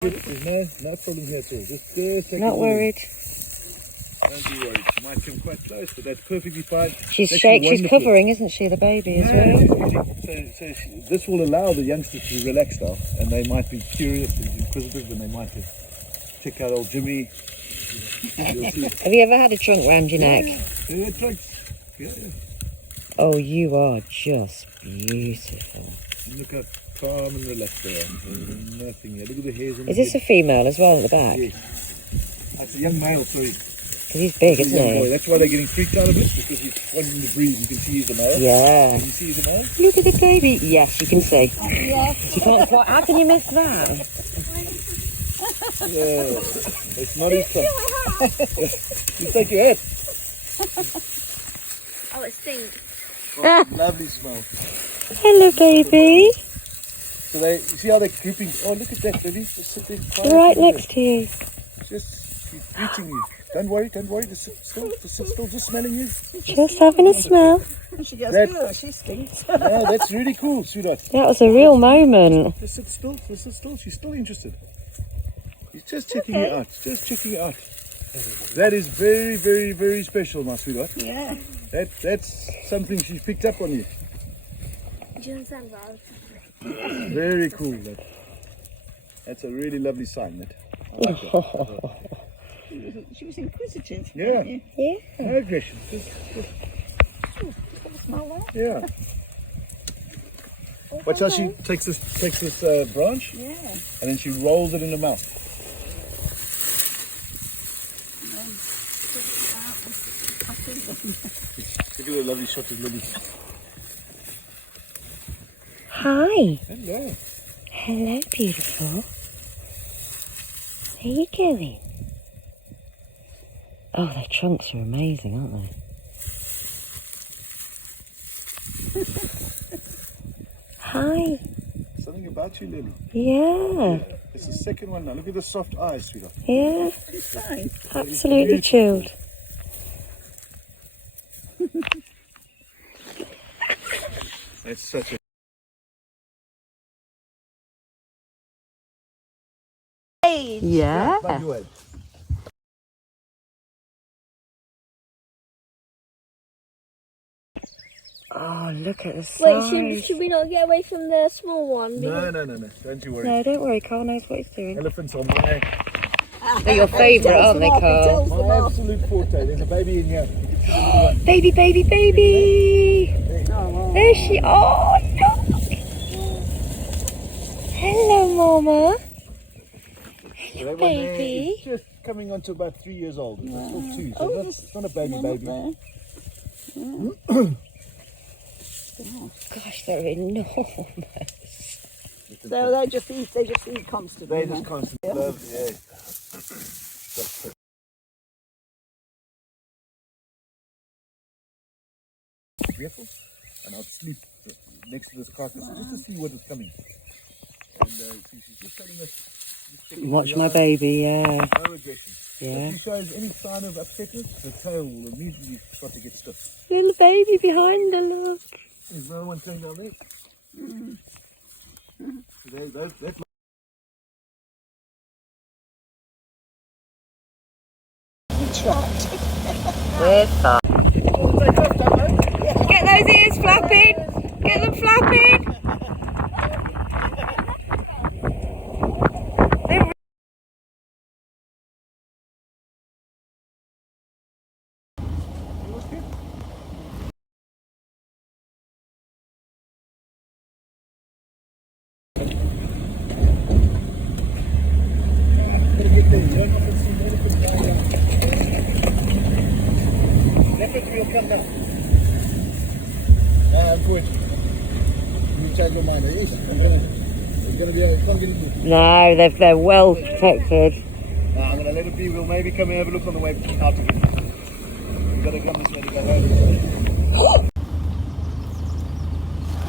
There's no problem here at all. Just take Not worried. Don't be worried. She might come quite close, but that's perfectly fine. She's covering, isn't she, the baby as well? This will allow the youngsters to relax now, and they might be curious and inquisitive, and they might check out old Jimmy. Have you ever had a trunk round your neck? Yeah, trunk. Yeah. Oh, you are just beautiful. Look how calm and relaxed they are. Nothing here. Look at the hairs on the Is this head. a female as well at the back? Yeah. That's a young male, sorry. Because he's big, isn't he? That's why they're getting freaked out of it, because he's wanting to breathe. You can see he's a male. Yeah. You can see he's a male. Look at the baby. Yes, you can see. Oh, yes. You can't quite, how can you miss that? Yeah. It's not his fault. You take your head. Oh, it stinks. Oh, lovely smell. Hello, baby. So you see how they're creeping? Oh, look at that, baby. Just sit there. They're right next to you. Just keep eating you. Don't worry. Just sit still, just smelling you. Just having a smell. She goes, she stinks. Yeah, that's really cool, sweetheart. That was a real moment. Just sit still. She's still interested. He's just checking you out. Just checking you out. That is very, very, very special, my sweetheart. Yeah. That's something she's picked up on you. Do you understand that? Very cool. That's a really lovely sign. That. I like that. She was inquisitive. Yeah. Yeah. No aggression. Yeah. Watch how she takes this branch, Yeah. and then she rolls it in the mouth. Look at the lovely shot of Lily. Hi. Hello. Hello, beautiful. Where are you going? Oh, their trunks are amazing, aren't they? Hi. Something about you, Lily. Yeah. It's the second one now. Look at the soft eyes, sweetheart. Yeah. It's fine. Absolutely chilled. It's such a... Yeah. Bug your head. Oh, look at the size. Wait, should we not get away from the small one? No. Don't you worry. No, don't worry. Carl knows what he's doing. Elephants are my They're your favourite, aren't they, Carl? absolute forte. There's a baby in here. Baby, baby, baby. There she. Oh, look. Hello, Mama. So that one there Baby. is just coming on to about 3 years old. It's still 2, so it's not a baby. Gosh, they're enormous. So they just eat constantly. They just constantly love, yeah. Careful, and I'll sleep next to this carcass just to see what is coming. And she's just telling us. Watch my baby, yeah. No aggression. Yeah. If she shows any sign of upsetness, the tail will immediately start to get stiff. Little baby behind her, look. There's no one going down there. That's They're fine. Get those ears flapping. Get them flapping. Leopards will come down. Good. You change your mind. It's not going to be. No, they're well protected. I'm going to let it be. We'll maybe come and have a look on the way out of it. We've got to come this way to go home.